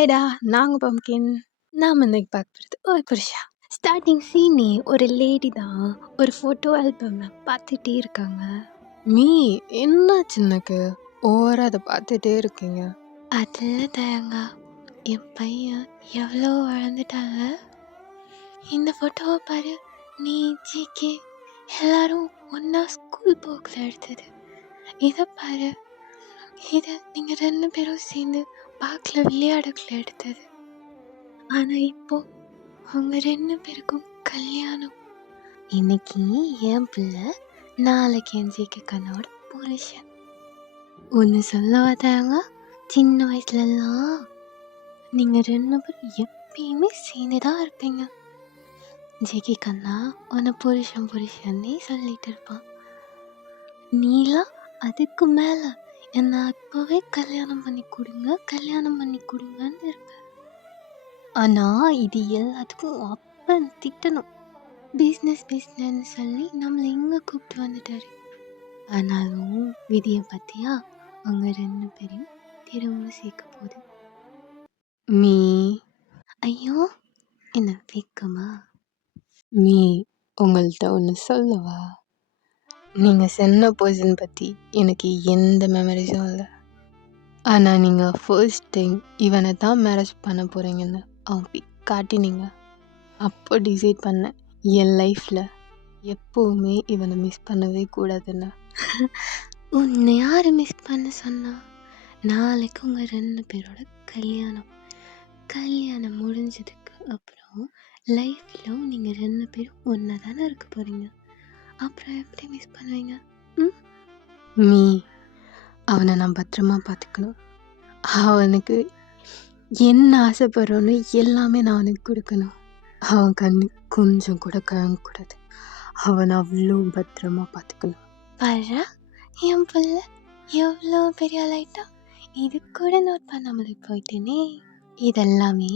ஹாய்டா, நாங்க பம்கின். நாம இன்னைக்கு பார்க்க போறது ஒரு புருஷா. ஸ்டார்டிங் சீனே ஒரு லேடி தான் ஒரு ஃபோட்டோ ஆல்பம் பார்த்துட்டே இருக்காங்க. மீ என்னாச்சு எனக்கு ஓவரா அதை பார்த்துட்டே இருக்கீங்க? அதில் தயங்கா என் பையன் எவ்வளோ வளர்ந்துட்டாங்க. இந்த ஃபோட்டோவை பாரு, நீ ஜிகே எல்லாரும் ஒன்றா ஸ்கூல் போக்கில் எடுத்தது. இதை பாரு, இதை நீங்கள் 2 பேரும் சேர்ந்து பார்க்கில் விளையாடக்குள்ள எடுத்தது. ஆனால் இப்போ அவங்க 2 பேருக்கும் கல்யாணம். இன்னைக்கு என் பிள்ளை, நாளைக்கு என் ஜிகே கண்ணோட புருஷன். ஒன்று சொல்ல பார்த்தாங்க, சின்ன வயசுலலாம் நீங்கள் 2 பேரும் எப்பயுமே சேர்ந்து தான் இருப்பீங்க. ஜிகே கண்ணா உன்னை புருஷன்னே சொல்லிட்டு இருப்பான். நீலாம் அதுக்கு மேலே என்னை அப்போவே கல்யாணம் பண்ணி கொடுங்கன்னு இருப்ப. ஆனால் இது எல்லாத்துக்கும் அப்பன் திட்டணும். பிஸ்னஸ்ன்னு சொல்லி நம்மளை இங்கே கூப்பிட்டு வந்துட்டாரு. ஆனாலும் விதியை பற்றியா அவங்க 2 பேரையும் திரும்ப சேர்க்க போகுது. மீ ஐயோ, என்ன வெக்கமா? மீ உங்கள்கிட்ட ஒன்று சொல்லவா? நீங்கள் சொன்ன பர்சன் பற்றி எனக்கு எந்த மெமரிஸும் இல்லை. ஆனால் நீங்கள் ஃபர்ஸ்ட் டைம் இவனை தான் மேரேஜ் பண்ண போகிறீங்கன்னு அவங்க காட்டினீங்க. அப்போ டிசைட் பண்ணேன், என் லைஃப்பில் எப்போவுமே இவனை மிஸ் பண்ணவே கூடாதுன்னு. உன்னை யார் மிஸ் பண்ண சொன்னா? நாளைக்கு உங்கள் 2 பேரோட கல்யாணம் முடிஞ்சதுக்கு அப்புறம் லைஃப்பில் நீங்கள் 2 பேரும் ஒன்றா தானே இருக்க போகிறீங்க. அப்புறம் எப்படி மிஸ் பண்ணுவீங்க? மீ அவனை நான் பத்திரமா பார்த்துக்கணும். அவனுக்கு என்ன ஆசைப்படுறோன்னு எல்லாமே நான் அவனுக்கு கொடுக்கணும். அவன் கண்ணு கொஞ்சம் கூட கலங்கக்கூடாது. அவனை அவ்வளோ பத்திரமா பார்த்துக்கணும். பாரு, என் பிள்ளை எவ்வளோ பெரிய ஆளாயிட்டா. இது கூட நோட் பண்ணாமலே போயிட்டேனே. இதெல்லாமே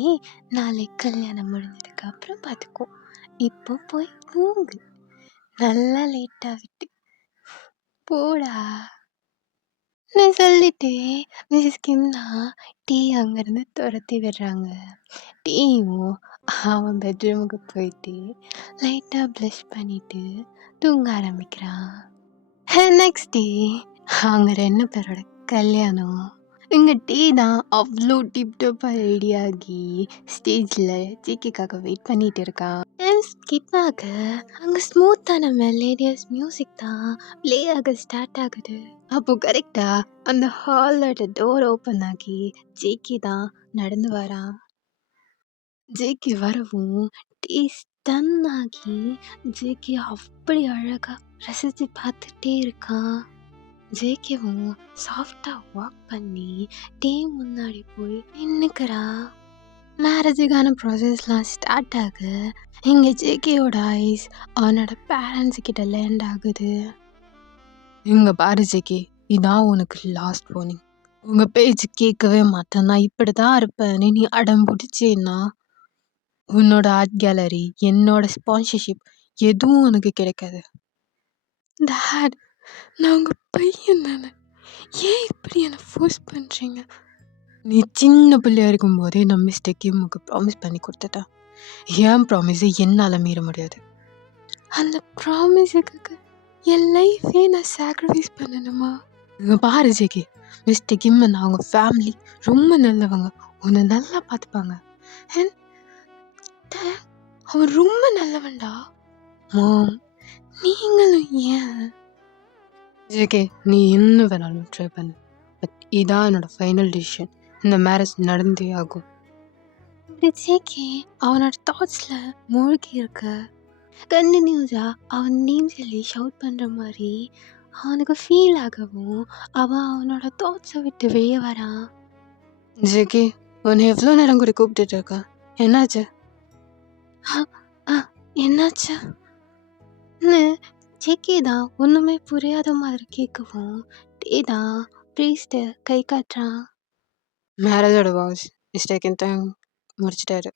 நாளை கல்யாணம் முடிஞ்சதுக்கு அப்புறம் பார்த்துக்கோ. இப்போ போய் தூங்கு. நல்லா லேட்டாக விட்டு போடா. நான் சொல்லிட்டு மிஸ்ஸஸ் கிம்னா டீ அங்கேருந்து துரத்தி விடுறாங்க. டீயும் அவன் பெட்ரூமுக்கு போயிட்டு லைட்டாக ப்ளஷ் பண்ணிட்டு தூங்க ஆரம்பிக்கிறான். நெக்ஸ்ட் டே அவங்க 2 பேரோட கல்யாணம். இங்கே டீ தான் அவ்வளோ டிப்டாப்பாக ரெடியாகி ஸ்டேஜில் ஜிகேக்காக வெயிட் பண்ணிட்டு இருக்கான். ஸ்கிப் ஆக அங்கே ஸ்மூத்தான மெலோடியஸ் மியூசிக் தான் ப்ளே ஆக ஸ்டார்ட் ஆகுது. அப்போ கரெக்டாக அந்த ஹாலோட டோர் ஓப்பன் ஆகி ஜேகே தான் நடந்து வரான். ஜேகே வரவும் டீ ஸ்டன் ஆகி ஜேகே அப்படி அழகாக ரசித்து பார்த்துட்டே இருக்கான். ஜேகேவும் சாஃப்டாக வாக் பண்ணி டீ முன்னாடி போய் நின்னுக்கிறா. மேரேஜுக்கான ப்ராசஸ்லாம் ஸ்டார்ட் ஆக இங்கே ஜேகேயோட ஐஸ் அவனோட பேரண்ட்ஸ் கிட்ட லேண்ட் ஆகுது. இங்கே பாரு ஜேகே, இதான் உனக்கு லாஸ்ட் வார்னிங். உங்கள் பேச்சு கேட்கவே மாட்டேன், நான் இப்படி தான் இருப்பேன்னு நீ அடம் பிடிச்சேன்னா உன்னோட ஆர்ட் கேலரி, என்னோட ஸ்பான்சர்ஷிப் எதுவும் உனக்கு கிடைக்காது. டாட், நான் உங்கள் பையன் தானே, ஏன் இப்படி என்னை ஃபோர்ஸ் பண்ணுறீங்க? நீ சின்ன பிள்ளையா இருக்கும்போதே நான் மிஸ்டேக்கே உனக்கு ப்ராமிஸ் பண்ணி கொடுத்துட்டேன். ஏன் ப்ராமிஸை என்னால் மீற முடியாது. அந்த ப்ராமிஸுக்கு என் லைஃபே நான் சாக்ரிஃபைஸ் பண்ணணுமா? இங்கே பாரு ஜேகே, மிஸ்டர் கிம் அண்ட் அவங்க ஃபேமிலி ரொம்ப நல்லவங்க, உன்னை நல்லா பார்த்துப்பாங்க. அவன் ரொம்ப நல்லவன்டா. மாம், நீங்களும் ஏன்? ஜேகே, நீ என்ன வேணாலும் ட்ரை பண்ணு, பட் இதான் என்னோட ஃபைனல் டிசிஷன். இந்த மேரேஜ் நடந்தே ஆகும். ஜேகே அவனோட தாட்ஸில் மூழ்கி இருக்க. கண்டினியூஸாக அவன் நேம் சொல்லி ஷவுட் பண்ணுற மாதிரி அவனுக்கு ஃபீல் ஆகவும் அவன் அவனோட தாட்ஸை விட்டு வெளியே வரான். ஜேகே, உன்னை எவ்வளோ நேரம் கூட கூப்பிட்டுட்டு இருக்கா? என்னாச்சு? என்னாச்சு? ஜேகே தான் ஒன்றுமே புரியாத மாதிரி கேட்கவும் டே தான் ப்ரீஸ்ட்டு கை காட்டுறான். மேரேஜோட வாய்ஸ் மிஸ்டேக்கின் தான் முடிச்சிட்டாரு,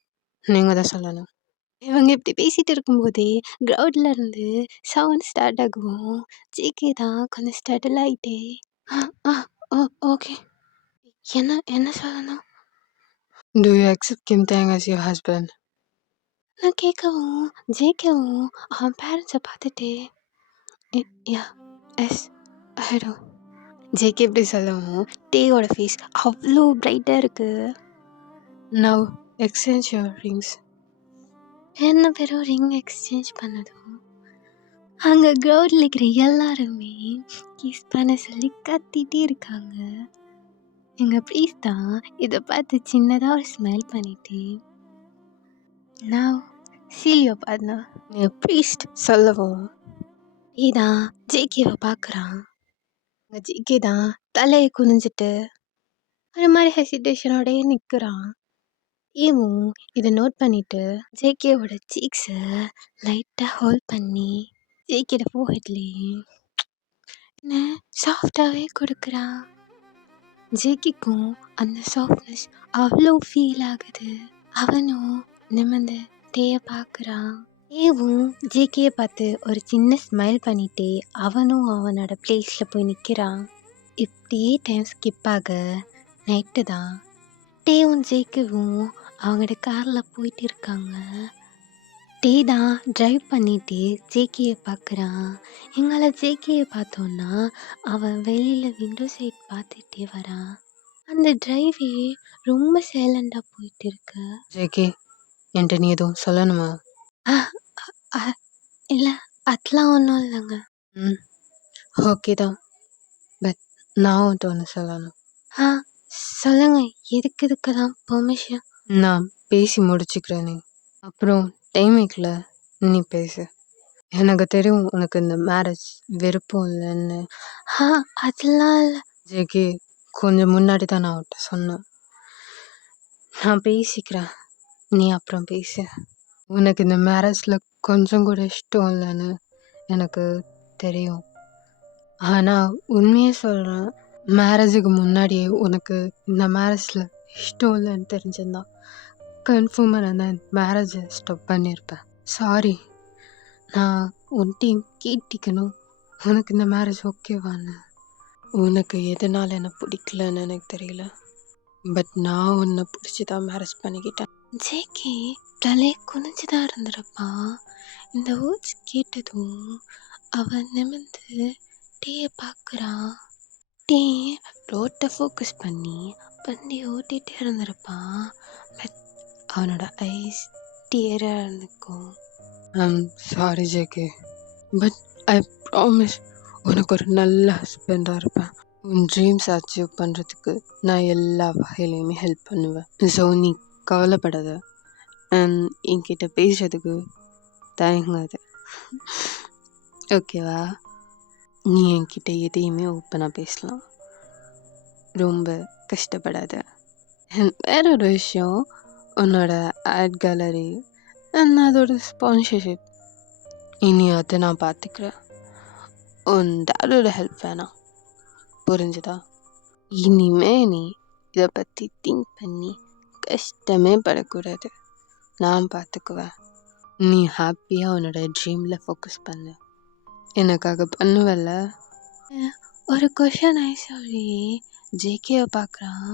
நீங்கள் தான் சொல்லணும். இவங்க இப்படி பேசிகிட்டு இருக்கும்போதே க்ரௌடில் இருந்து சவுண்ட் ஸ்டார்ட் ஆகும். ஜேகே தான் கொஞ்சம் ஸ்டட்டில் ஆகிட்டே ஓகே, என்ன சொல்லணும்? Do you accept Kim Tang as your husband? நான் கேட்கவும் ஜேக்கவும் அவன் பேரண்ட்ஸை பார்த்துட்டு யா எஸ் ஐடோ ஜேகே எப்படி சொல்லவும் டேயோட ஃபேஸ் அவ்வளோ பிரைட்டாக இருக்குது. Now exchange your rings. என்ன பேரும் ரிங் எக்ஸ்சேஞ்ச் பண்ணதும் அங்கே க்ரௌடில் இருக்கிற எல்லாருமே கிஸ் பண்ண சொல்லி கத்திட்டே இருக்காங்க. எங்கள் ப்ளீஸ் தான் இதை பார்த்து சின்னதாக ஒரு ஸ்மைல் பண்ணிட்டு நான் சீல் யோர் பார்ட்னர் நீ ப்ரீஸ்ட் சொல்லவும் இதான் ஜேகேவை பார்க்குறான். ஜேகே தான் தலையை குனிஞ்சிட்டு ஒரு மாதிரி ஹெசிடேஷனோடய நிற்கிறான். இவன் இதை நோட் பண்ணிட்டு ஜேகேவோட சீக்ஸை லைட்டாக ஹோல்ட் பண்ணி ஜேகேட ஃபோர்ஹெட்லேயே என்ன சாஃப்டாகவே கொடுக்குறான். ஜேகேக்கும் அந்த சாஃப்ட்னஸ் அவ்வளோ ஃபீல் ஆகுது. அவனும் நிமிர்ந்து டேயை பார்க்குறான். ஏவும் ஜேகேயை பார்த்து ஒரு சின்ன ஸ்மைல் பண்ணிட்டு அவனும் அவனோட பிளேஸில் போய் நிற்கிறான். இப்படியே டைம் ஸ்கிப் ஆக நைட்டு தான். டேவும் ஜேகேவும் அவங்களோட காரில் போயிட்டு இருக்காங்க. டே தான் ட்ரைவ் பண்ணிட்டு ஜேகேயை பார்க்குறான். எங்களை ஜேகேயை பார்த்தோன்னா அவன் வெளியில் விண்டோ சைட் பார்த்துட்டே வரான். அந்த டிரைவே ரொம்ப சைலண்டாக போயிட்டு இருக்கு. ஜேகே என்கிட்ட நீ எதுவும் சொல்லணுமா? இல்லை அதெல்லாம் ஒன்றும் இல்லைங்க. ஓகே தான், பட் நான் உன்கிட்ட ஒன்று சொல்லணும். சொல்லுங்க, எதுக்கு இதுக்கெல்லாம் பெர்மிஷன்? நான் பேசி முடிச்சுக்கிறேனே, அப்புறம் டைமிங்கில் நீ பேசு. எனக்கு தெரியும் உனக்கு இந்த மேரேஜ் விருப்பம் இல்லைன்னு. அதெல்லாம் இல்லை ஜேகே, கொஞ்சம் முன்னாடி தான் நான் உன்கிட்ட சொன்னேன். நான் பேசிக்கிறேன், நீ அப்புறம் பேசு. உனக்கு இந்த மேரேஜில் கொஞ்சம் கூட இஷ்டம் இல்லைன்னு எனக்கு தெரியும். ஆனால் உண்மையே சொல்கிறேன், மேரேஜுக்கு முன்னாடியே உனக்கு இந்த மேரேஜில் இஷ்டம் இல்லைன்னு தெரிஞ்சிருந்தா கன்ஃபார்மாக நான் மேரேஜை ஸ்டாப் பண்ணியிருப்பேன். சாரி, நான் உன்கிட்டையும் கேட்டிக்கணும், உனக்கு இந்த மேரேஜ் ஓகேவான்னு. உனக்கு எதனால் என்னை பிடிக்கலன்னு எனக்கு தெரியல, பட் நான் உன்னை பிடிச்சி தான் மேரேஜ் பண்ணிக்கிட்டேன். ஜேகே தலையை குனிஞ்சு தான் இருந்திருப்பா. இந்த வேர்ட்ஸ் கேட்டதும் அவன் நிமிர்ந்து டேயை பார்க்குறான். டே ரோட்டை ஃபோக்கஸ் பண்ணி வண்டி ஓட்டிகிட்டே இருந்திருப்பான். பட் அவனோட ஐஸ் டியராக இருந்துக்கும். Sorry JK, but I promise உனக்கு ஒரு நல்ல ஹஸ்பண்டாக இருப்பேன். உன் ட்ரீம்ஸ் அச்சீவ் பண்ணுறதுக்கு நான் எல்லா வகையிலையுமே ஹெல்ப் பண்ணுவேன். ஸோ நீ கவலைப்படாத, அண்ட் என்கிட்ட பேசுறதுக்கு தயங்காத, ஓகேவா? நீ என்கிட்ட எதையுமே ஓப்பனாக பேசலாம், ரொம்ப கஷ்டப்படாத. வேற ஒரு விஷயம், உன்னோட ஆட் கேலரி அண்ட் அதோட ஸ்பான்சர்ஷிப், இனி அதை நான் பார்த்துக்கிறேன். உன் டேடோட ஹெல்ப் வேணாம், புரிஞ்சுதா? இனிமே நீ இதை பற்றி திங்க் பண்ணி கஷ்டமே படக்கூடாது, நான் பார்த்துக்குவேன். நீ ஹாப்பியாக உன்னோட ட்ரீமில் ஃபோக்கஸ் பண்ணு, எனக்காக பண்ணுவல்ல? ஒரு கொஷன் சொல்லி ஜேகேவை பார்க்குறான்.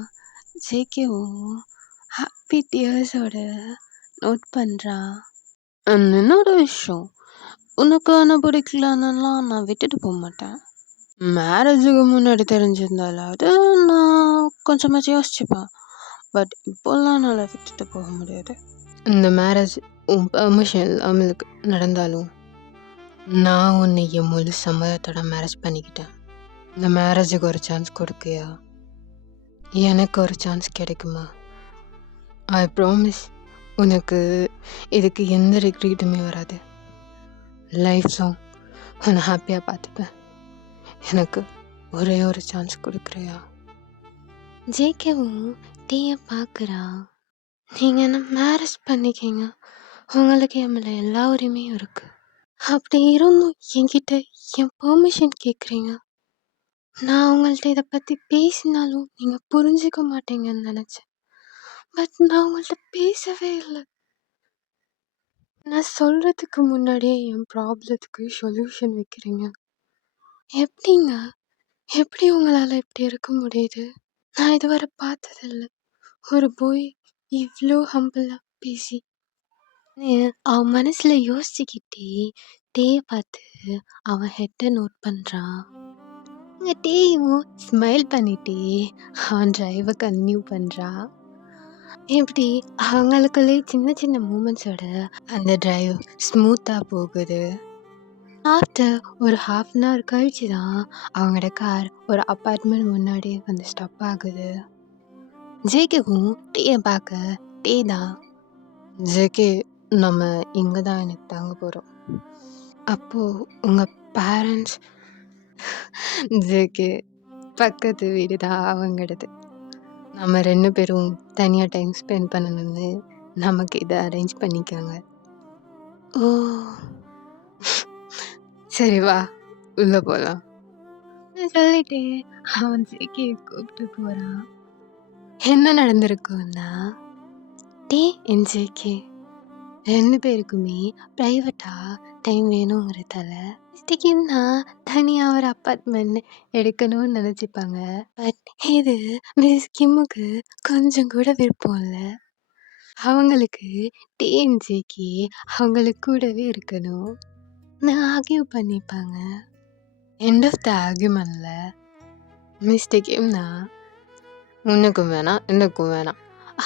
ஜேகேவும் ஹாப்பி டியர்ஸோட நோட் பண்ணுறான். என்னோட விஷயம், உனக்கு என்ன பிடிக்கலன்னெல்லாம் நான் விட்டுட்டு போக மாட்டேன். மேரேஜுக்கு முன்னாடி தெரிஞ்சிருந்தாலும் அது நான் கொஞ்சமாச்சும் யோசிச்சுப்பேன், பட் இப்போல்லாம் என்னால் விட்டுட்டு போக முடியாது. இந்த மேரேஜ் உன் பெர்மிஷன் இல்லாமல் நடந்தாலும் நான் உன்னை என் முழு சம்மதத்தோட மேரேஜ் பண்ணிக்கிட்டேன். இந்த மேரேஜுக்கு ஒரு சான்ஸ் கொடுக்கியா? எனக்கு ஒரு சான்ஸ் கிடைக்குமா? ஐ ப்ராமிஸ் உனக்கு இதுக்கு எந்த ரிக்ரெட்டுமே வராது. லைஃப் லாங் உன்னை ஹாப்பியாக பார்த்துப்பேன். எனக்கு ஒரே ஒரு சான்ஸ் கொடுக்குறியா? ஜேகேவும் டேயை பார்க்குறா. நீங்கள் என்ன மேரேஜ் பண்ணிக்கிங்க, உங்களுக்கு என் மேலே எல்லா உரிமையும் இருக்குது. அப்படி இருந்தும் என்கிட்ட என் பெர்மிஷன் கேட்குறீங்க. நான் உங்கள்கிட்ட இதை பற்றி பேசினாலும் நீங்கள் புரிஞ்சிக்க மாட்டீங்கன்னு நினச்சேன், பட் நான் உங்கள்கிட்ட பேசவே இல்லை. நான் சொல்கிறதுக்கு முன்னாடியே என் ப்ராப்ளத்துக்கு சொல்யூஷன் வைக்கிறீங்க. எப்படிங்க, எப்படி உங்களால் இப்படி இருக்க முடியுது? நான் இதுவரை பார்த்ததில்லை. ஒரு பாய் இவ்ளோ ஹம்பிளா பேசி அவன் மனசுல யோசிச்சுக்கிட்டே டேய பார்த்து அவன் ஹெட்டை நோட் பண்றான். இங்க டேயும் ஸ்மைல் பண்ணிட்டே அவன் டிரைவை கன்டினியூ பண்றான். இப்படி அவங்களுக்குள்ளே சின்ன சின்ன மூமெண்ட்ஸோட அந்த டிரைவ் ஸ்மூத்தா போகுது. ஆஃப்டர் ஒரு ½ அன் ஹவர் கழிச்சு தான் அவங்களோட கார் ஒரு அப்பார்ட்மெண்ட் முன்னாடி வந்து ஸ்டாப் ஆகுது. ஜேகேவும் டேயை பார்க்க டே தான், ஜேகே நம்ம இங்கே தான் எனக்கு தாங்க போகிறோம். அப்போ உங்க பேரண்ட்ஸ்? ஜேகே பக்கத்து வீடு தான் அவங்களது. நம்ம 2 பேரும் தனியாக டைம் ஸ்பெண்ட் பண்ணணும்னு நமக்கு இதை அரேஞ்ச் பண்ணிக்காங்க. ஓ, சரி வா உள்ளே போகலாம் சொல்லிட்டு அவன் ஜேகே கூப்பிட்டு போறான். என்ன நடந்திருக்குன்னா, டே என் ஜேகே 2 பேருக்குமே ப்ரைவேட்டா டைம் வேணுங்கிறதால மிஸ்டேக்கின்னா தனியாக ஒரு அப்பார்ட்மெண்ட் எடுக்கணும்னு நினச்சிப்பாங்க. பட் இது மிஸ் கிம்முக்கு கொஞ்சம் கூட விருப்பம் இல்லை. அவங்களுக்கு டிஎன்ஜிக்கு அவங்களுக்கு கூடவே இருக்கணும். நான் ஆர்கியூ பண்ணிப்பாங்க. எண்ட் ஆஃப் த ஆர்குமெண்ட்டில் மிஸ்டேக்கும்னா உனக்கும் வேணாம் எனக்கும் வேணாம்,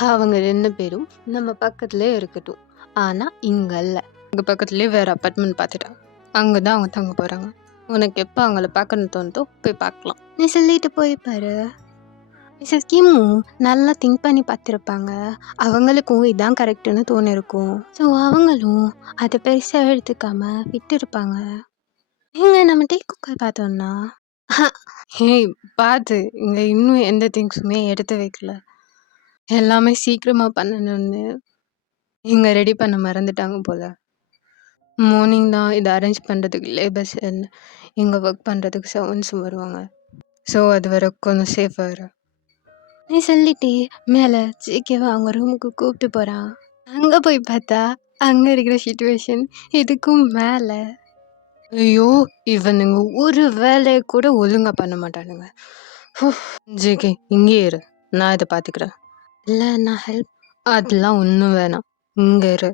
அவங்க 2 பேரும் நம்ம பக்கத்துலேயே இருக்கட்டும். ஆனால் இங்கே இல்லை, இங்கே பக்கத்துலேயே வேறு அப்பார்ட்மெண்ட் பார்த்துட்டாங்க, அங்கே தான் அவங்க தங்க போகிறாங்க. உனக்கு எப்போ அவங்கள பார்க்கணுன்னு தோணுதோ போய் பார்க்கலாம். நீ சொல்லிட்டு போய் பாரு. மிஸ்ஸஸ் கிம்மும் நல்லா திங்க் பண்ணி பார்த்துருப்பாங்க. அவங்களுக்கும் இதான் கரெக்டுன்னு தோணிருக்கும். ஸோ அவங்களும் அதை பெருசாக எடுத்துக்காம விட்டுருப்பாங்க. இங்கே நம்ம டீ குக்கர் பார்த்தோம்னா ஹேய் பார்த்து, இங்கே இன்னும் எந்த திங்ஸுமே எடுத்து வைக்கல, எல்லாமே சீக்கிரமாக பண்ணணும்னு இங்கே ரெடி பண்ண மறந்துட்டாங்க போல். மார்னிங் தான் இதை அரேஞ்ச் பண்ணுறதுக்கு லேபர்ஸ் இங்கே ஒர்க் பண்ணுறதுக்கு சர்வன்ஸ் வருவாங்க. ஸோ அது வர கொஞ்சம் சேஃபாக இரு. நீ சொல்லிட்டு மேலே ஜேகேவை அவங்க ரூமுக்கு கூப்பிட்டு போகிறான். அங்கே போய் பார்த்தா அங்கே இருக்கிற சுச்சுவேஷன் இதுக்கும் மேலே. ஐயோ, இவனுங்க ஒரு வேலையை கூட ஒழுங்காக பண்ண மாட்டானுங்க. ஜேகே இங்கே இரு, நான் இதை பார்த்துக்கிறேன். இல்லை நான் ஹெல்ப். அதெல்லாம் ஒன்றும் வேணாம், இங்கே இரு,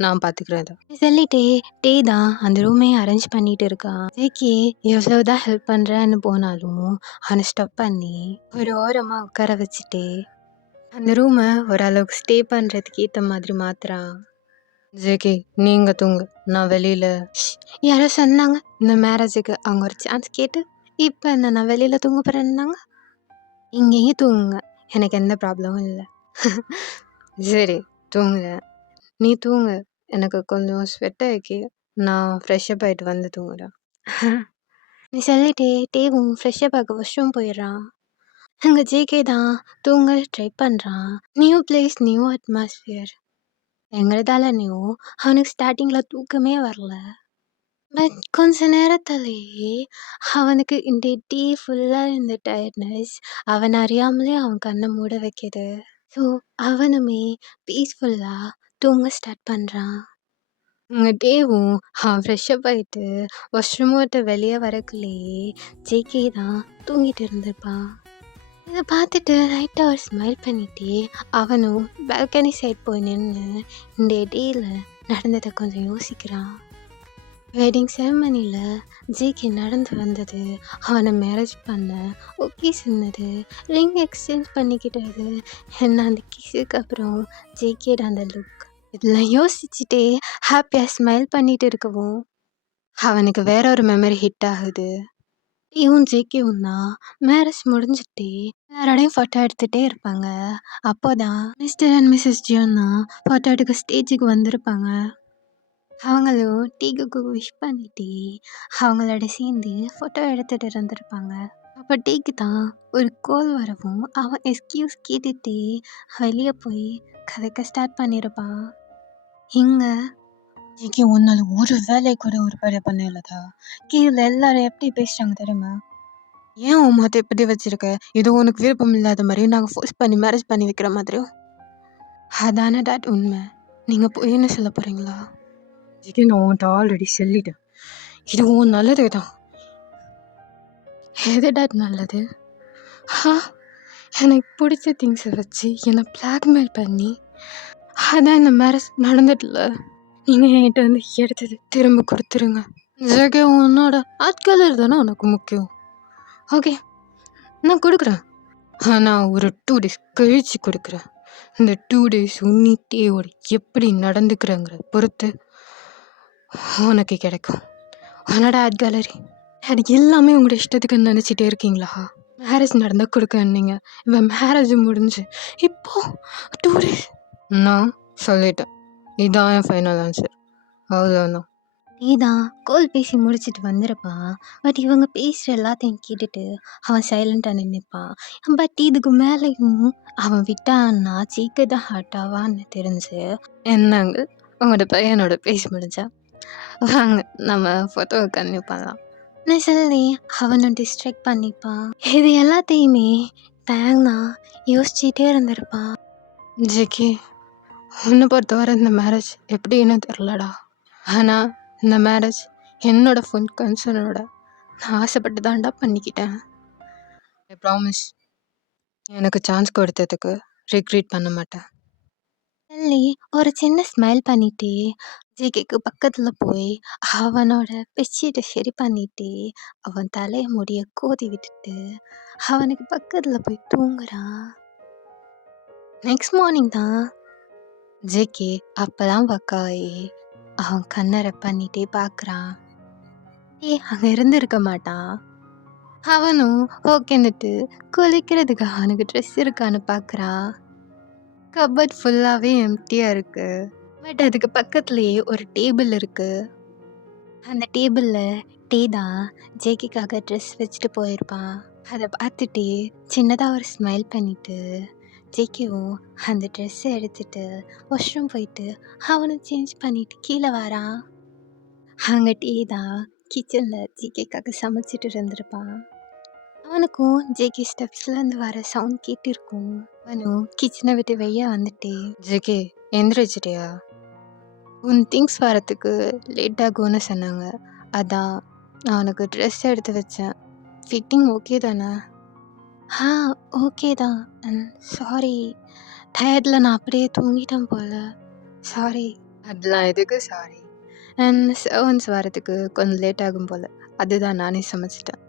நான் பார்த்துக்கிறேன் இதை. சொல்லிட்டு டே தான் அந்த ரூமையும் அரேஞ்ச் பண்ணிட்டு இருக்கான். ஜேகே எவ்வளவுதான் ஹெல்ப் பண்ணுறேன்னு போனாலும் அவனை ஸ்டாப் பண்ணி ஒரு ஓரமாக உட்கார வச்சுட்டு அந்த ரூமை ஓரளவுக்கு ஸ்டே பண்ணுறதுக்கு ஏற்ற மாதிரி மாத்துறான். ஜேகே நீங்கள் தூங்கு, நான் வெளியில். யாரோ சொன்னாங்க இந்த மேரேஜுக்கு அவங்க ஒரு சான்ஸ் கேட்டு இப்போ என்ன நான் வெளியில் தூங்க போகிறேன்னாங்க. இங்கேயும் தூங்குங்க, எனக்கு எந்த ப்ராப்ளமும் இல்லை. சரி தூங்குங்க, நீ தூங்கு, எனக்கு கொஞ்சம் ஸ்வெட் ஆகி நான் ஃப்ரெஷ்ஷப் ஆகிட்டு வந்து தூங்குறேன். நீ சொல்லிட்டு டேவும் ஃப்ரெஷ்ஷப் ஆக வாஷ்ரூம் போயிடுறான். அங்கே ஜேகே தான் தூங்க ட்ரை பண்ணுறான். New place, new atmosphere. எங்கிறதால நியூ அவனுக்கு ஸ்டார்டிங்கில் தூக்கமே வரல. பட் கொஞ்ச நேரத்திலேயே அவனுக்கு இந்த டே ஃபுல்லாக இந்த டயர்ட்னஸ் அவன் அறியாமலே அவன் கண்ணை மூட வைக்கிது. ஸோ அவனுமே பீஸ்ஃபுல்லாக தூங்க ஸ்டார்ட் பண்ணுறான். உங்க டேவும் அவன் ஃப்ரெஷ்ஷப் ஆகிட்டு வாஷ்ரூம் விட்டு வெளியே வரக்குள்ளேயே ஜேகே தான் தூங்கிட்டு இருந்திருப்பான். இதை பார்த்துட்டு லைட்டாக ஒரு ஸ்மைல் பண்ணிட்டு அவனும் பால்கனி சைட் போய் நின்று இந்த டேயில் நடந்ததை கொஞ்சம் யோசிக்கிறான். வெட்டிங் செரமனியில் ஜேகே நடந்து வந்தது, அவனை மேரேஜ் பண்ண ஓகே சொன்னது, ரிங் எக்ஸ்சேஞ்ச் பண்ணிக்கிட்டது, என்ன அந்த கிஸுக்கு அப்புறம் ஜேகேட அந்த லுக், இதெல்லாம் யோசிச்சுட்டே ஹாப்பியாக ஸ்மைல் பண்ணிட்டு இருக்கவும் அவனுக்கு வேற ஒரு மெமரி ஹிட் ஆகுது. இவன் ஜேகேவும் தான் மேரேஜ் முடிஞ்சுட்டு எல்லாரோடையும் ஃபோட்டோ எடுத்துகிட்டே இருப்பாங்க. அப்போதான் மிஸ்டர் அண்ட் மிஸ்ஸஸ் ஜியோன்னா ஃபோட்டோ எடுக்க ஸ்டேஜுக்கு வந்திருப்பாங்க. அவங்களும் டீக்கு விஷ் பண்ணிட்டு அவங்களோட சேர்ந்து ஃபோட்டோ எடுத்துகிட்டு இருந்திருப்பாங்க. அப்போ டீக்கு தான் ஒரு கோல் வரவும் அவன் எக்ஸ்கியூஸ் கேட்டுட்டு வெளியே போய் கதைக்க ஸ்டார்ட் பண்ணியிருப்பான். இங்கே ஜேகே உன்னால ஒரு வேலையை கூட ஒரு படைய பண்ண இல்லதா? கீழே எல்லாரும் எப்படி பேசுகிறாங்க தெரியுமா? ஏன் உன் மொத்த எப்படி வச்சிருக்க? இது உனக்கு விருப்பம் இல்லாத மாதிரியும் நாங்கள் ஃபோர்ஸ் பண்ணி மேரேஜ் பண்ணி வைக்கிற மாதிரியும். அதானே டாட் உண்மை. நீங்கள் போய் என்ன சொல்ல போகிறீங்களா? ஜேகே நான் உன்கிட்ட ஆல்ரெடி சொல்லிட்டேன், இது உன் நல்லதே தான். எது டாட் நல்லது? எனக்கு பிடிச்ச திங்ஸை வச்சு என்னை பிளாக்மெயில் பண்ணி அதான் இந்த மேரேஜ் நடந்துட்டுல. நீங்கள் என்கிட்ட வந்து எடுத்தது திரும்ப கொடுத்துருங்க. ஜெகே, உன்னோட ஆட்களர் தானே உனக்கு முக்கியம். ஓகே, நான் கொடுக்குறேன். ஆனால் ஒரு 2 days கழிச்சு கொடுக்குறேன். இந்த 2 days நீ டேவோட எப்படி நடந்துக்கிறங்கிற பொறுத்து உனக்கு கிடைக்கும். உன்னோட ஆர்ட் கேலரி அது எல்லாமே உங்களோட இஷ்டத்துக்கு நினச்சிட்டே இருக்கீங்களா? மேரேஜ் நடந்தால் கொடுக்கன்னீங்க. இப்போ மேரேஜ் முடிஞ்சு இப்போ 2 days நான் சொல்லிட்டேன். இதான் என் ஃபைனல் ஆன்சர். அவ்வளோதான். நீதான் கோல் பேசி முடிச்சிட்டு வந்திருப்பான். பட் இவங்க பேசுகிற எல்லாத்தையும் கேட்டுட்டு அவன் சைலண்டாக நின்றுப்பான். பட் இதுக்கு மேலேயும் அவன் விட்டான்னா சீக்கிரம் தான் ஹர்ட் ஆவான்னு தெரிஞ்சு, என்னங்க உங்களோட பையனோட பேசி முடிஞ்சா வாங்க நம்ம ஃபோட்டோவை கன்னியூ பண்ணலாம். நான் சொல்லி அவனும் டிஸ்ட்ராக்ட் பண்ணிப்பான். இது எல்லாத்தையுமே தேங்னா யோசிச்சுட்டே இருந்திருப்பான். ஜெகே, உன்னை பொறுத்தவரை இந்த மேரேஜ் எப்படின்னு தெரிலடா. ஆனால் இந்த மேரேஜ் என்னோட ஃபுல் கன்சர்னோட நான் ஆசைப்பட்டு தான்டா பண்ணிக்கிட்டேன். ஐ ப்ராமிஸ் எனக்கு சான்ஸ் கொடுத்ததுக்கு ரிக்ரெட் பண்ண மாட்டேன். சொல்லி ஒரு சின்ன ஸ்மைல் பண்ணிட்டு ஜேகேக்கு பக்கத்தில் போய் அவனோட பெட்ஷீட்டை சரி பண்ணிட்டு அவன் தலையை முடிய கோதி விட்டுட்டு அவனுக்கு பக்கத்தில் போய் தூங்குறான். நெக்ஸ்ட் மார்னிங் தான் ஜேகே அப்போதான் பக்காயே அவன் கண்ணரை பண்ணிட்டே பார்க்குறான். அங்கே இருந்திருக்க மாட்டான். அவனும் ஓகேன்னுட்டு குளிக்கிறதுக்கு அவனுக்கு ட்ரெஸ் இருக்கான்னு பார்க்குறான். கபட் ஃபுல்லாகவே எம்டியாக இருக்கு. பட் அதுக்கு பக்கத்துலேயே ஒரு டேபிள் இருக்கு. அந்த டேபிளில் டே தான் ஜேகேக்காக ட்ரெஸ் வச்சுட்டு போயிருப்பான். அதை பார்த்துட்டு சின்னதாக ஒரு ஸ்மைல் பண்ணிட்டு ஜேகேவும் அந்த ட்ரெஸ்ஸை எடுத்துட்டு வாஷ்ரூம் போயிட்டு அவனை சேஞ்ச் பண்ணிட்டு கீழே வரான். அங்கே டே தான் கிச்சனில் ஜேகேக்காக சமைச்சிட்டு இருந்திருப்பான். அவனுக்கும் ஜேகே ஸ்டெப்ஸ்லேருந்து வர சவுண்ட் கேட்டிருக்கும். அவனும் கிச்சனை விட்டு வெளியே வந்துட்டு, ஜெகே எந்திரிச்சிட்டியா? உன் திங்ஸ் வரத்துக்கு லேட் ஆகும்னு சொன்னாங்க. அதான் நான் உனக்கு ட்ரெஸ் எடுத்து வச்சேன். ஃபிட்டிங் ஓகே தானே? ஆ, ஓகே தான். சாரி, டயர்டில் நான் அப்படியே தூங்கிட்டேன் போல். சாரி. அதெல்லாம் எதுக்கு சாரி? சர்வன்ஸ் வரதுக்கு கொஞ்சம் லேட் ஆகும் போல். அதுதான் நானே சமைச்சிட்டேன்.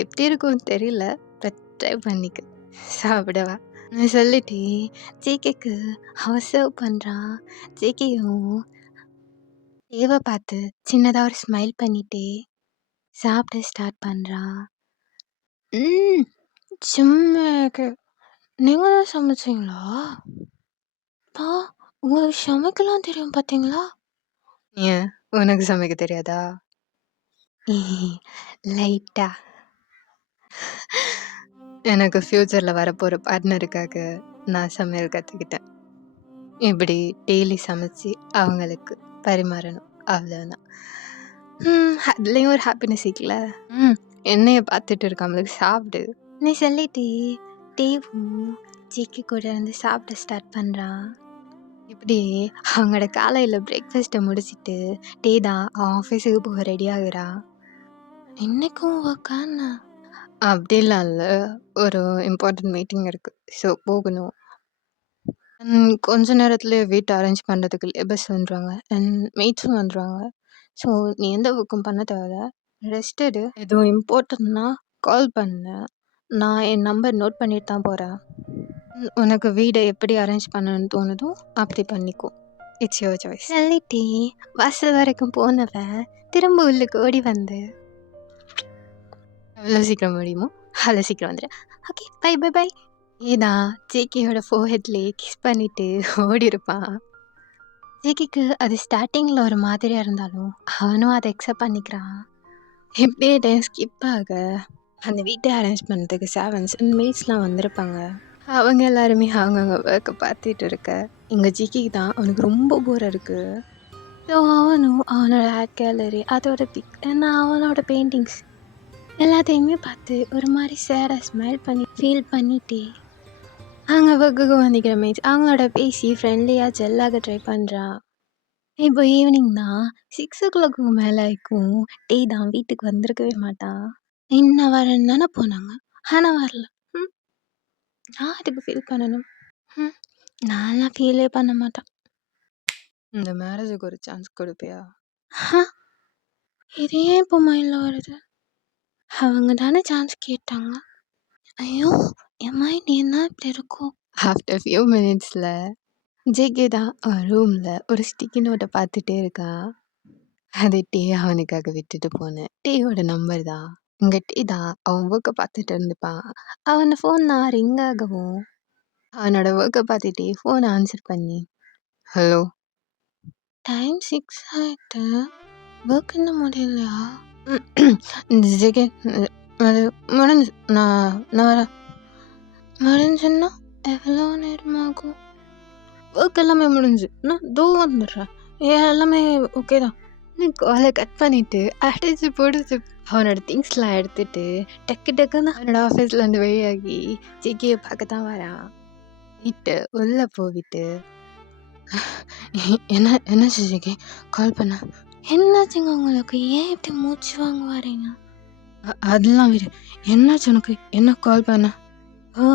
எப்படி இருக்கும்னு தெரியல, பட் ட்ரை பண்ணிக்க. சாப்பிடவா? நான் சொல்லிட்டு ஜேகேக்கு அவன் சர்வ் பண்ணுறான். ஜேகேயும் தேவை பார்த்து சின்னதாக ஒரு ஸ்மைல் பண்ணிட்டு சாப்பிட ஸ்டார்ட் பண்ணுறான். சும்மாக்கு நீங்கள் தான் சமைச்சிங்களா? பா, உங்களுக்கு சமைக்கலாம் தெரியும் பார்த்தீங்களா? ஏன் உனக்கு சமைக்க தெரியாதா? லைட்டா. எனக்கு ஃப்யூச்சரில் வரப்போகிற பார்ட்னருக்காக நான் சமையல் கற்றுக்கிட்டேன். இப்படி டெய்லி சமைச்சு அவங்களுக்கு பரிமாறணும், அவ்வளோதான். அதுலேயும் ஒரு ஹாப்பினஸ் இருக்குல்ல. என்னைய பார்த்துட்டு இருக்காமலுக்கு சாப்பிடு. நீ சொல்லிட்டு டேவும் ஜேகே கூட இருந்து சாப்பிட ஸ்டார்ட் பண்ணுறான். இப்படி அவங்களோட காலையில் பிரேக்ஃபாஸ்ட்டை முடிச்சுட்டு டே தான் ஆஃபீஸுக்கு போக ரெடி ஆகுறான். இன்னைக்கும் ஒர்க்கான? அப்படிலாம் இல்லை, ஒரு இம்பார்ட்டன்ட் மீட்டிங் இருக்குது, ஸோ போகணும். கொஞ்ச நேரத்தில் வீட்டை அரேஞ்ச் பண்ணுறதுக்கு லேபர்ஸ் வந்துடுவாங்க அண்ட் மெய்ட்ஸும் வந்துடுவாங்க. ஸோ நீ எந்த ஒர்க்கும் பண்ண தேவையில்ல, ரெஸ்ட் எடு. எதுவும் இம்பார்ட்டன்ட்னா கால் பண்ணு. நான் என் நம்பர் நோட் பண்ணிட்டு தான் போகிறேன். உனக்கு வீடை எப்படி அரேஞ்ச் பண்ணணும்னு தோணுதோ அப்படி பண்ணிக்கோ. It's your choice. சொல்லிட்டு வாசல் வரைக்கும் போனவன் திரும்ப உள்ளுக்கு ஓடி வந்து, எவ்வளோ சீக்கிரம் முடியுமோ அவ்வளோ சீக்கிரம் வந்துடு. Okay, bye bye bye. ஏதான் ஜேகேயோட ஃபோர்ஹெட்லேயே கிஸ் பண்ணிட்டு ஓடி இருப்பான். ஜேகேக்கு அது ஸ்டார்டிங்கில் ஒரு மாதிரியாக இருந்தாலும் அவனும் அதை அக்செப்ட் பண்ணிக்கிறான். எப்படியே டைம் ஸ்கிப் ஆக அந்த வீட்டை அரேஞ்ச் பண்ணுறதுக்கு சர்வன்ஸ் அண்ட் மெய்ட்ஸ்லாம் வந்திருப்பாங்க. அவங்க எல்லாருமே அவங்கவுங்க ஒர்க்கை பார்த்துட்டு இருக்க எங்கள் ஜிக்கிக்கு தான் அவனுக்கு ரொம்ப போர் இருக்குது. ஸோ அவனும் அவனோட ஆர்ட் கேலரி, அதோட பிக் என்ன அவனோட பெயிண்டிங்ஸ் எல்லாத்தையுமே பார்த்து ஒரு மாதிரி சேடாக ஸ்மைல் பண்ணி ஃபீல் பண்ணிட்டே அங்கே ஒர்க்குக்கு வந்துக்கிற மெய்ட்ஸ் அவங்களோட பேசி ஃப்ரெண்ட்லியாக ஜெல்லாக ட்ரை பண்ணுறான். இப்போ ஈவினிங் தான் 6 o'clock மேலே ஆயிக்கும். டே தான் வீட்டுக்கு வந்திருக்கவே மாட்டான். இன்னும் வரேன்னு தானே போனாங்க, ஆனால் வரல. நான் அதுக்கு ஃபீல் பண்ணணும். நான்லாம் ஃபீலே பண்ண மாட்டேன். இந்த மேரேஜுக்கு ஒரு சான்ஸ் கொடுப்பியா? ஹ! இது ஏன் இப்போ மைண்ட்ல வருது? அவங்க தானே சான்ஸ் கேட்டாங்க. ஐயோ! என் மைண்ட் என்ன இப்படி இருக்கும்? ஆஃப்டர் ஃபியூ மினிட்ஸில் ஜேகே தான் அவன் ரூமில் ஒரு ஸ்டிக்கி நோட்டை பார்த்துட்டே இருக்கான். அது டீ அவனுக்காக விட்டுட்டு போனேன். டீயோட நம்பர் தான். இங்கே டீ தான் அவன் ஒர்க்கை பார்த்துட்டு இருந்துப்பான். அவன் ஃபோன் நான் ரிங் ஆகவும் அவனோட ஒர்க்கை பார்த்துட்டே ஃபோனை ஆன்சர் பண்ணி ஹலோ டைம் 6 ஆயிட்டு. ஒர்க் இன்னும் முடியலையா? ஜேகே அது முடிஞ்சு நான் வரேன். முடிஞ்சுன்னா எவ்வளோ நேரமாகும்? ஒர்க் எல்லாமே முடிஞ்சு நான் தோ வந்துடுறேன். எல்லாமே ஓகே தான். நீ காலை கட் பண்ணிவிட்டு அடிச்சு பிடிச்சி அவனோட திங்ஸ்லாம் எடுத்துட்டு டக்கு டக்குன்னு அவனோட ஆஃபீஸ்லேருந்து வெளியாகி ஜேகேயை பார்க்க தான் வரான். வீட்டு உள்ளே போயிட்டு என்னாச்சு ஜேகே கால் பண்ண? என்னாச்சுங்க உங்களுக்கு? ஏன் இப்படி மூச்சு வாங்க வரீங்க? அதெல்லாம் விடு. என்னாச்சு உனக்கு? என்ன கால் பண்ண? ஓ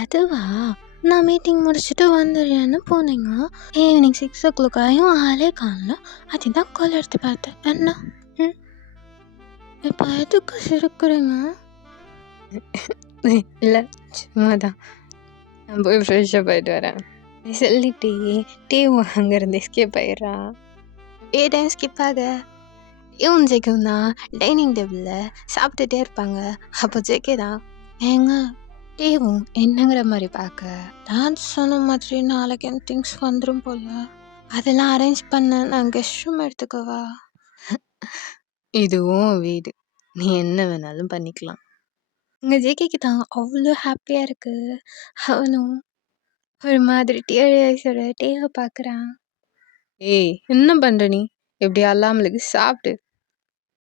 அதுவா? நான் மீட்டிங் முடிச்சுட்டு வந்துடுறேன்னு போனீங்க. ஈவினிங் 6 o'clock ஆயும் ஆளே காணல. அதுதான் கால் எடுத்து பார்த்தேன். என்ன? இப்போ எதுக்கு சிரிக்கிறீங்க? இல்லை சும்மா தான். நான் போய் ஃப்ரெஷ்ஷப் ஆகிட்டு வரேன் சொல்லிட்டு டீ அங்கேருந்து எஸ்கேப் ஆயிடுறான். டைம் ஸ்கிப் ஆக இவன் ஜேக்கும் தான் டைனிங் டேபிளில் சாப்பிட்டுட்டே இருப்பாங்க. அப்போ ஜேகே தான் ஏங்க டீவும் என்னங்கிற மாதிரி பார்க்க டான்ஸ் சொன்ன மாதிரி நாளைக்கு என் திங்ஸ் வந்துடும் போல. அதெல்லாம் அரேஞ்ச் பண்ண நான் கெஸ்ட் ரூம் எடுத்துக்கவா? இதுவும் வீடு, நீ என்ன வேணாலும் பண்ணிக்கலாம். இங்கே ஜேகேக்கு தான் அவ்வளோ ஹாப்பியாக இருக்கு. அவனும் ஒரு மாதிரி டீயர் ஐஸோட டீவை பார்க்குறான். ஏய் என்ன பண்ணுற நீ? எப்படி அல்லாமலுக்கு சாப்பிட்டு.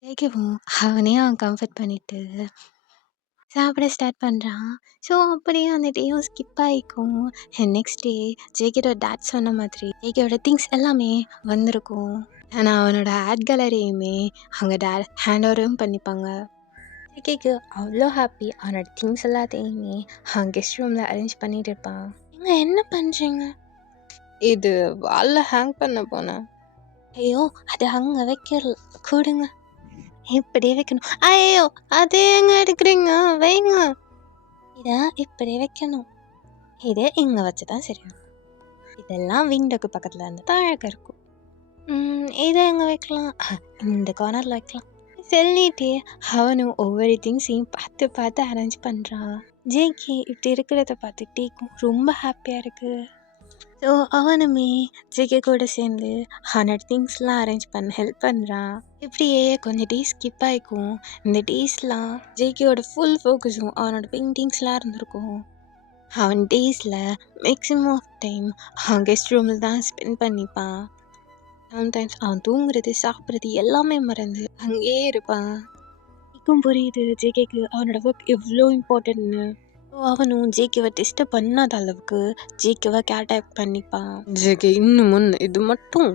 ஜேகேவும் அவனே அவன் கம்ஃபர்ட் பண்ணிட்டு சாப்பிட ஸ்டார்ட் பண்ணுறான். ஸோ அப்படியே அந்த டேயும் ஸ்கிப் ஆகிக்கும். நெக்ஸ்ட் டே ஜேகேயோட டேட் சொன்ன மாதிரி ஜேகேயோட திங்ஸ் எல்லாமே வந்திருக்கும். ஆனால் அவனோட ஆட் கேலரியுமே அவங்க டேட் ஹேண்ட் ஓவரும் பண்ணிப்பாங்க. ஜேகேக்கு அவ்வளோ ஹாப்பி. அவனோட திங்ஸ் எல்லாத்தையுமே அவன் கெஸ்ட் ரூமில் அரேஞ்ச் பண்ணிட்டு இருப்பான். நீங்கள் என்ன பண்ணுறீங்க? இது வாலில் ஹேங் பண்ண போனேன். ஐயோ அது அங்கே வைக்கல, கொடுங்க. இப்படியே வைக்கணும். ஐயோ அது எங்க எடுக்கிறீங்க? வைங்க. இதை இப்படியே வைக்கணும். இதை இங்கே வச்சு தான் சரியும். இதெல்லாம் விண்டோக்கு பக்கத்தில் இருந்து அழகாக இருக்கும். இதை எங்கே வைக்கலாம்? இந்த கார்னரில் வைக்கலாம் சொல்லிட்டு அவனும் ஒவ்வொரு திங்ஸையும் பார்த்து பார்த்து அரேஞ்ச் பண்ணுறான். ஜேகே இப்படி இருக்கிறத பார்த்து டீக்கும் ரொம்ப ஹாப்பியாக இருக்குது. ஸோ அவனுமே ஜேகே கூட சேர்ந்து அவனோட திங்ஸ்லாம் அரேஞ்ச் பண்ண ஹெல்ப் பண்ணுறான். இப்படியே கொஞ்சம் டேஸ் ஸ்கிப் ஆகிக்கும். இந்த டேஸ்லாம் ஜேகேயோட ஃபுல் ஃபோக்கஸும் அவனோட பெயிண்டிங்ஸ்லாம் இருந்திருக்கும். அவன் டேஸில் மேக்ஸிமம் ஆஃப் டைம் அவன் கெஸ்ட் ரூமில் தான் ஸ்பெண்ட் பண்ணிப்பான். சம்டைம்ஸ் அவன் தூங்குறது சாப்பிட்றது எல்லாமே மறந்து அங்கேயே இருப்பான். எனக்கும் புரியுது ஜேகேக்கு அவனோட ஒர்க் எவ்வளோ இம்பார்ட்டன்ட்னு. அவனும் ஜேகேவை டிஸ்டர்ப் பண்ணாத அளவுக்கு ஜேகேவை கேட்டாக் பண்ணிப்பான். ஜேகே இன்னும் முன்ன இது மட்டும்.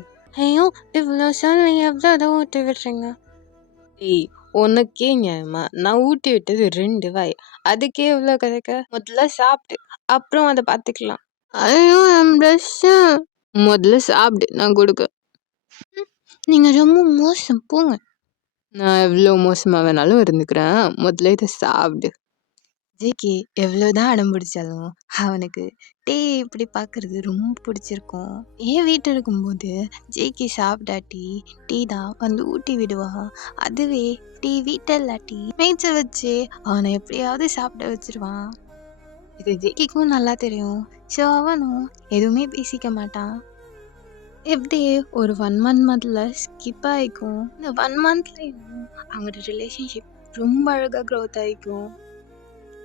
ஐயோ இவ்வளோ சொல்லி எவ்வளோ ஊட்டி விடுறீங்க? ஏய் உனக்கே நியாயமா? நான் ஊட்டி விட்டது 2 வாய், அதுக்கே எவ்வளோ கதைக்க? முதல்ல சாப்பிட்டு அப்புறம் அதை பார்த்துக்கலாம். ஐயோ என் ப்ரஷ்ஷு. முதல்ல சாப்பிடு, நான் கொடுக்க. நீங்கள் ரொம்ப மோசம், போங்க. நான் எவ்வளோ மோசமாக வேணாலும் இருந்துக்கிறேன், முதல்ல இதை சாப்பிடு. ஜேகே எவ்வளோதான் அடம் பிடிச்சாலும் அவனுக்கு டீ இப்படி பார்க்கறது ரொம்ப பிடிச்சிருக்கும். ஏன் வீட்டில் இருக்கும்போது ஜேகே சாப்பிடாட்டி டீ தான் வந்து ஊட்டி விடுவான். அதுவே டீ வீட்டில் இல்லாட்டி மேய்ச்ச வச்சு அவனை எப்படியாவது சாப்பிட வச்சிருவான். இது ஜேகேக்கும் நல்லா தெரியும். ஸோ அவனும் எதுவுமே பேசிக்க மாட்டான். எப்படி ஒரு 1 month ஸ்கிப் ஆகிக்கும். இந்த 1 monthலையும் அவங்களோட ரிலேஷன்ஷிப் ரொம்ப அழகாக க்ரோத் ஆகிக்கும்.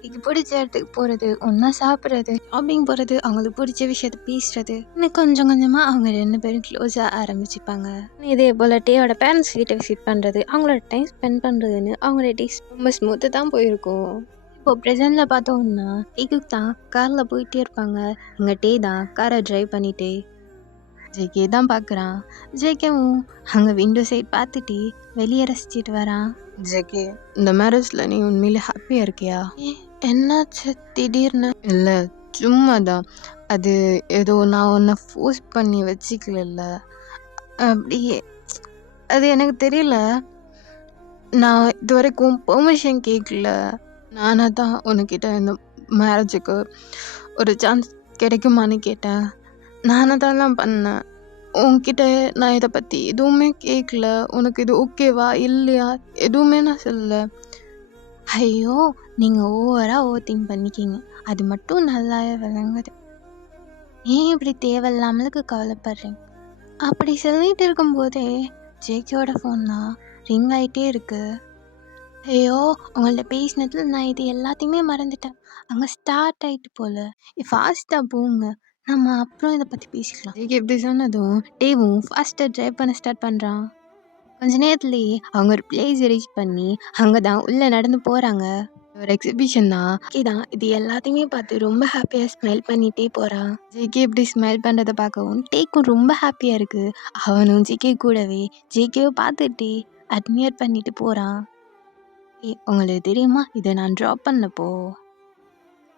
இது பிடிச்ச இடத்துக்கு போகிறது, ஒன்றா சாப்பிட்றது, ஷாப்பிங் போகிறது, அவங்களுக்கு பிடிச்ச விஷயத்த பேசுறது, இன்னும் கொஞ்சம் கொஞ்சமாக அவங்க 2 பேரும் க்ளோஸாக ஆரம்பிச்சுப்பாங்க. இதே போல் டேயோட பேரண்ட்ஸ் கிட்ட விசிட் பண்ணுறது, அவங்களோட டைம் ஸ்பெண்ட் பண்ணுறதுன்னு அவங்களோட டேஸ் ரொம்ப ஸ்மூத்தாக தான் போயிருக்கும். இப்போ ப்ரெசென்ட்டில் பார்த்தோம்னா டீக்கு தான் காரில் போயிட்டே இருப்பாங்க. இங்கே டே தான் காரை ட்ரைவ் பண்ணிட்டு ஜேகே தான் பார்க்குறான். ஜேகேவும் அங்கே விண்டோ சைட் பார்த்துட்டு வெளியே ரசிச்சிட்டு வரான். ஜேகே இந்த மேரேஜில் நீ உண்மையிலே ஹாப்பியாக இருக்கியா? என்னாச்சு திடீர்னு? இல்லை சும்மா தான். அது ஏதோ நான் உன்னை ஃபோர்ஸ் பண்ணி வச்சுக்கல. அப்படியே அது எனக்கு தெரியல. நான் இதுவரைக்கும் பெர்மிஷன் கேட்கல. நானாக தான் உன்கிட்ட இந்த மேரேஜுக்கு ஒரு சான்ஸ் கிடைக்குமான்னு கேட்டேன். நானாக தான் பண்ணேன். உன்கிட்ட நான் இதை பற்றி எதுவுமே கேட்கல. உனக்கு இது ஓகேவா இல்லையா எதுவுமே நான் சொல்லலை. ஐயோ! நீங்க ஓவரா ஓவர் திங்க் பண்ணிக்கீங்க. அது மட்டும் நல்லாவே விளங்குது. ஏன் இப்படி தேவையில்லாமலுக்கு கவலைப்படுறீங்க? அப்படி சொல்லிட்டு இருக்கும்போதே ஜேகேயோட ஃபோன் தான் ரிங் ஆகிட்டே இருக்கு. ஐயோ! உங்கள்ட்ட பேசினதுல நான் இது எல்லாத்தையுமே மறந்துட்டேன். அங்கே ஸ்டார்ட் ஆகிட்டு போல. ஃபாஸ்ட்டாக போங்க. நம்ம அப்புறம் இதை பற்றி பேசிக்கலாம். ஜேகே இப்படி சொன்னதும் டேவும் ஃபாஸ்ட்டாக ட்ரைவ் பண்ண ஸ்டார்ட் பண்ணுறான். கொஞ்ச நேரத்துலேயே அவங்க ஒரு பிளேஸ் ரீச் பண்ணி அங்கே தான் உள்ளே நடந்து போகிறாங்க. ஒரு எக்ஸிபிஷன் தான். இதான் இது எல்லாத்தையுமே பார்த்து ரொம்ப ஹாப்பியாக ஸ்மைல் பண்ணிகிட்டே போகிறான். ஜேகே இப்படி ஸ்மைல் பண்ணுறதை பார்க்கவும் டேக்கும் ரொம்ப ஹாப்பியாக இருக்குது. அவனும் ஜேகே கூடவே ஜேகேவை பார்த்துட்டே அட்மியர் பண்ணிட்டு போகிறான். உங்களுக்கு தெரியுமா இதை நான் ட்ராப் பண்ணப்போ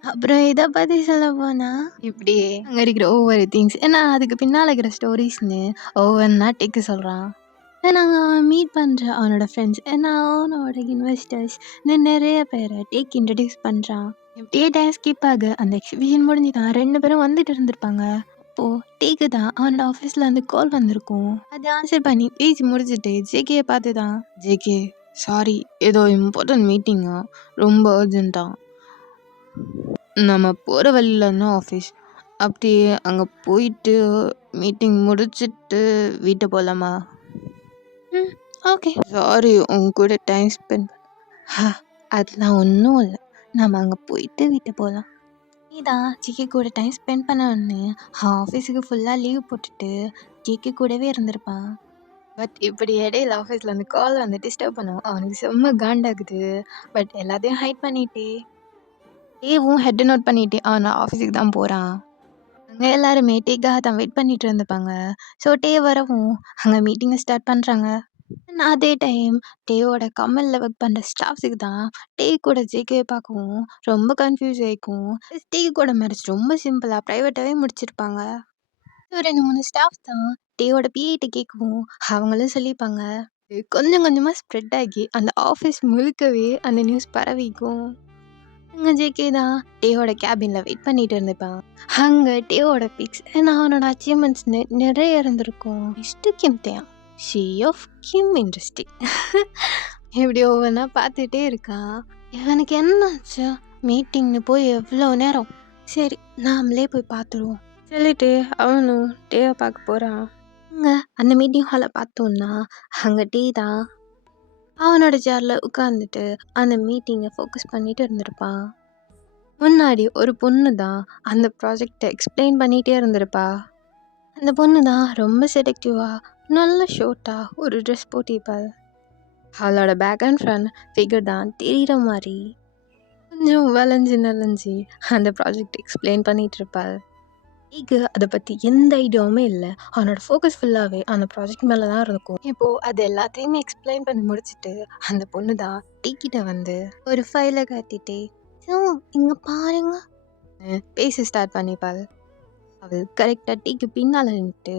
அப்புறம் இதை பற்றி சொல்ல போனா இப்படியே அங்கே இருக்கிற ஒவ்வொரு திங்ஸ் ஏன்னா அதுக்கு பின்னால் இருக்கிற ஸ்டோரிஸ்னு ஒவ்வொன்றா டேக்கு சொல்கிறான். நாங்கள் அவன் மீட் பண்ணுற அவனோட ஃப்ரெண்ட்ஸ் ஏன்னா அவனோட இன்வெஸ்டர்ஸ் நிறைய பேரை டேக் இன்ட்ரடியூஸ் பண்ணுறான். எப்படியே டைம் ஸ்கிப் ஆக அந்த எக்ஸிபிஷன் முடிஞ்சு தான் 2 பேரும் வந்துட்டு இருந்திருப்பாங்க. அப்போது டேக்கு தான் அவனோட ஆஃபீஸில் வந்து கால் வந்திருக்கும். அதை ஆன்சர் பண்ணி பேசி முடிச்சுட்டு ஜேகேயை பார்த்து தான் ஜேகே சாரி ஏதோ இம்பார்ட்டன்ட் மீட்டிங்கா ரொம்ப அர்ஜென்ட்டாக நம்ம போகிற வழியில் தான் ஆஃபீஸ். அப்படியே அங்கே போயிட்டு மீட்டிங் முடிச்சுட்டு வீட்டை போகலாமா? ஓகே சாரி உங்க கூட டைம் ஸ்பெண்ட் அதெல்லாம் ஒன்றும் இல்லை. நம்ம அங்கே போயிட்டு வீட்டை போகலாம். நீதான் ஜேகே கூட டைம் ஸ்பெண்ட் பண்ண ஆஃபீஸுக்கு ஃபுல்லாக லீவ் போட்டுட்டு ஜேகே கூடவே இருந்திருப்பான். பட் இப்படி இடையில ஆஃபீஸில் வந்து கால் வந்து டிஸ்டர்ப் பண்ணுவோம். அவனுக்கு செம்ம காண்டாகுது. பட் எல்லாத்தையும் ஹைட் பண்ணிட்டே டேவும் ஹெட் நோட் பண்ணிட்டு அவன் ஆஃபீஸுக்கு தான் போகிறான். அங்கே எல்லாருமே டேக்காக தான் வெயிட் பண்ணிட்டு இருந்திருப்பாங்க. ஸோ டே வரவும் அங்கே மீட்டிங்கை ஸ்டார்ட் பண்ணுறாங்க. அதே டைம் டேவோட கம்மலில் ஒர்க் பண்ணுற ஸ்டாஃப்ஸுக்கு தான் டே கூட ஜேகே பார்க்கவும் ரொம்ப கன்ஃபியூஸ் ஆகிக்கும். டே கூட மேரேஜ் ரொம்ப சிம்பிளாக ப்ரைவேட்டாகவே முடிச்சிருப்பாங்க. ஸோ 2-3 ஸ்டாஃப் தான் டேவோட பிஏட்ட கேட்கவும் அவங்களும் சொல்லியிருப்பாங்க. கொஞ்சம் கொஞ்சமாக ஸ்ப்ரெட் ஆகி அந்த ஆஃபீஸ் முழுக்கவே அந்த நியூஸ் பரவிக்கும். அங்கே ஜேகே தான் டேவோட கேபினில் வெயிட் பண்ணிட்டு இருந்திருப்பான். அங்கே டேவோட பிக்ஸ் ஏன்னா அவனோட அச்சீவ்மெண்ட்ஸ்னு நிறைய இருந்திருக்கும். Mister Kim then she of Kim industry எப்படி ஒவ்வொன்றா பார்த்துட்டே இருக்கான். இவனுக்கு என்னாச்சு மீட்டிங்னு போய் எவ்வளோ நேரம். சரி நாமளே போய் பார்த்துருவோம் சொல்லிட்டு அவனும் டேவை பார்க்க போகிறான். அங்கே அந்த மீட்டிங் ஹாலை பார்த்தோன்னா அங்கே டே தான் அவனோட சேரில் உட்காந்துட்டு அந்த மீட்டிங்கை ஃபோக்கஸ் பண்ணிட்டு இருந்திருப்பான். முன்னாடி ஒரு பொண்ணு தான் அந்த ப்ராஜெக்டை எக்ஸ்பிளைன் பண்ணிகிட்டே இருந்திருப்பா. அந்த பொண்ணு தான் ரொம்ப செடக்டிவாக நல்ல ஷோட்டாக ஒரு ட்ரெஸ் போட்டிருப்பாள். அவளோட பேக் அண்ட் ஃப்ரண்ட் ஃபிகர் தான் தெரிகிற மாதிரி கொஞ்சம் வளைஞ்சு நலஞ்சு அந்த ப்ராஜெக்ட் எக்ஸ்பிளைன் பண்ணிகிட்டு இருப்பாள். டேக்கு அதை பற்றி எந்த ஐடியாவுமே இல்லை. அவனோட ஃபோக்கஸ் ஃபுல்லாகவே அந்த ப்ராஜெக்ட் மேலே தான் இருக்கும். இப்போது அது எல்லாத்தையுமே எக்ஸ்பிளைன் பண்ணி முடிச்சுட்டு அந்த பொண்ணு தான் டேக்கிட்ட வந்து ஒரு ஃபைலை காட்டிட்டே இங்கே பாருங்க பேச ஸ்டார்ட் பண்ணிப்பாள். அவள் கரெக்டாக டேக்கு பின்னால் நின்றுட்டு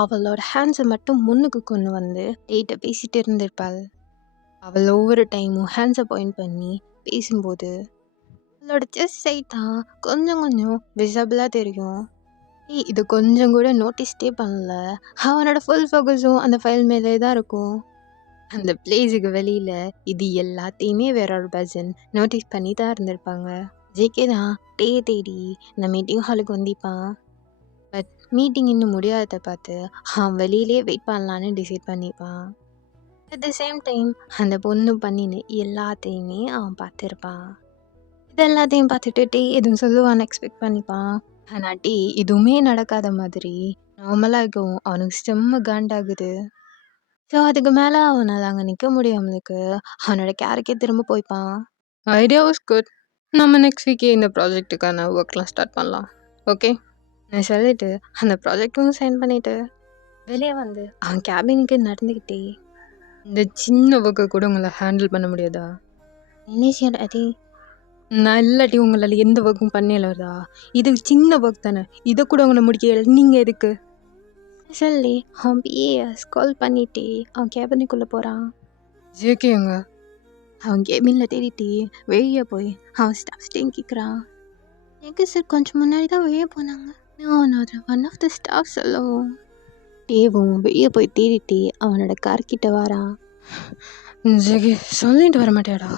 அவளோட ஹேண்ட்ஸை மட்டும் முன்னுக்கு கொண்டு வந்து டேட்டை பேசிகிட்டு இருந்திருப்பாள். அவள் ஒவ்வொரு டைமும் ஹேண்ட்ஸை பாயிண்ட் பண்ணி பேசும்போது அவளோட செஸ்ட் சைட் தான் கொஞ்சம் கொஞ்சம் விசபிளாக தெரியும். இது கொஞ்சம் கூட நோட்டீஸ்டே பண்ணல. அவனோட ஃபுல் ஃபோக்கஸும் அந்த ஃபைல் மேலே தான் இருக்கும். அந்த பிளேஸுக்கு வெளியில் இது எல்லாத்தையுமே வேற ஒரு பர்சன் நோட்டீஸ் பண்ணி தான் இருந்திருப்பாங்க. ஜேகே தான் டே தேடி இந்த மீட்டிங் ஹாலுக்கு வந்திப்பான். பட் மீட்டிங் இன்னும் முடியாததை பார்த்து அவன் வெளியிலே வெயிட் பண்ணலான்னு டிசைட் பண்ணிப்பான். அட் த சேம் டைம் அந்த பொண்ணு பண்ணின்னு எல்லாத்தையுமே அவன் பார்த்துருப்பான். இது எல்லாத்தையும் பார்த்துட்டு டே எதுவும் சொல்லுவான்னு எக்ஸ்பெக்ட் பண்ணிப்பான். ஆனால் டே எதுவுமே நடக்காத மாதிரி நார்மலாக இருக்கும். அவனுக்கு செம்ம காண்டாகுது. ஸோ அதுக்கு மேலே அவனால் அங்கே நிற்க முடியாமலுக்கு அவனோட கேருக்கே திரும்ப போய்ப்பான். Idea was good. நம்ம நெக்ஸ்ட் வீக்கே இந்த ப்ராஜெக்ட்டுக்கான ஒர்க்லாம் ஸ்டார்ட் பண்ணலாம். ஓகே நான் சொல்லிட்டு அந்த ப்ராஜெக்டும் சைன் பண்ணிவிட்டு வெளியே வந்து அவன் கேபினுக்கு நடந்துக்கிட்டே இந்த சின்ன ஒர்க்கை கூட உங்களை ஹேண்டில் பண்ண முடியாதா? இனிஷியல் அது நான் இல்லாட்டி உங்களால் எந்த ஒர்க்கும் பண்ணலதா? இது சின்ன ஒர்க் தானே, இதை கூட உங்களை முடிக்க நீங்கள் எதுக்கு? சொல்லி அவன் பிஏஎஸ் கால் பண்ணிட்டு அவன் கேபினுக்குள்ளே போகிறான். ஜேகேங்க அவன் கேபினில் தேடிட்டு வெளியே போய் அவன் ஸ்டாஃப்ஸ்டையும் கேட்குறான். எங்கே சார் கொஞ்சம் முன்னாடி தான் வெளியே போனாங்க. நான் அது ஒன் ஆஃப் த ஸ்டாஃப் சொல்லவும் டேவும் வெளியே போய் தேடிட்டு அவனோட கார்கிட்ட வரான். ஜேகே சொல்லிட்டு வர மாட்டேடா,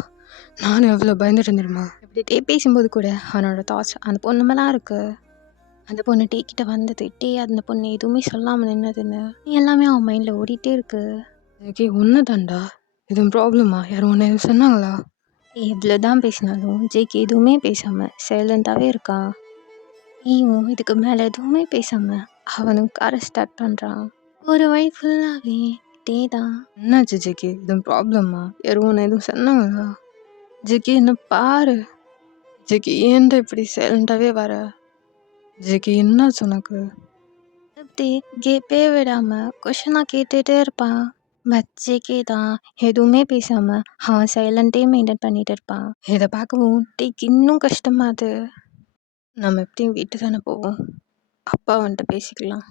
நானும் எவ்வளோ பயந்துட்டு இருந்துருமா. இப்படி டே பேசும்போது கூட அவனோட தாட்ஸ் அந்த பொண்ணு மேலாம் இருக்கு. அந்த பொண்ணு டே கிட்ட வந்தது, டே அந்த பொண்ணு எதுவுமே சொல்லாமல் நின்னதுன்னு எல்லாமே அவன் மைண்டில் ஓடிட்டே இருக்கு. ஜேகே ஒன்று தான்டா, எதுவும் ப்ராப்ளமா? யாரும் ஒன்று எதுவும் சொன்னாங்களா? எவ்வளோ தான் பேசினாலும் ஜேகே எதுவுமே பேசாமல் சைலண்ட்டாகவே இருக்கான். நீயும் இதுக்கு மேலே எதுவுமே பேசாமல் அவனும் காரை ஸ்டார்ட் பண்ணுறான். ஒரு வழி ஃபுல்லாகவே டே தான். என்னாச்சு ஜேகே, எதுவும் ப்ராப்ளமா? யாரும் ஒன்று எதுவும் சொன்னாங்களா? ஜேகே என்ன பாரு. ஜேகே ஏன்டா இப்படி சைலண்டாகவே வர? ஜேகே என்னாச்சு உனக்கு? அப்படி கேப்பே விடாமல் கொஷனாக கேட்டுகிட்டே இருப்பான். பட் ஜேகே தான் எதுவுமே பேசாமல் அவன் சைலண்ட்டே மெயின்டைன் பண்ணிட்டு இருப்பான். இதை பார்க்கவும் டேக்கு இன்னும் கஷ்டமாது. நம்ம எப்படியும் வீட்டு தானே போவோம், அப்பா வந்துட்டு பேசிக்கலாம்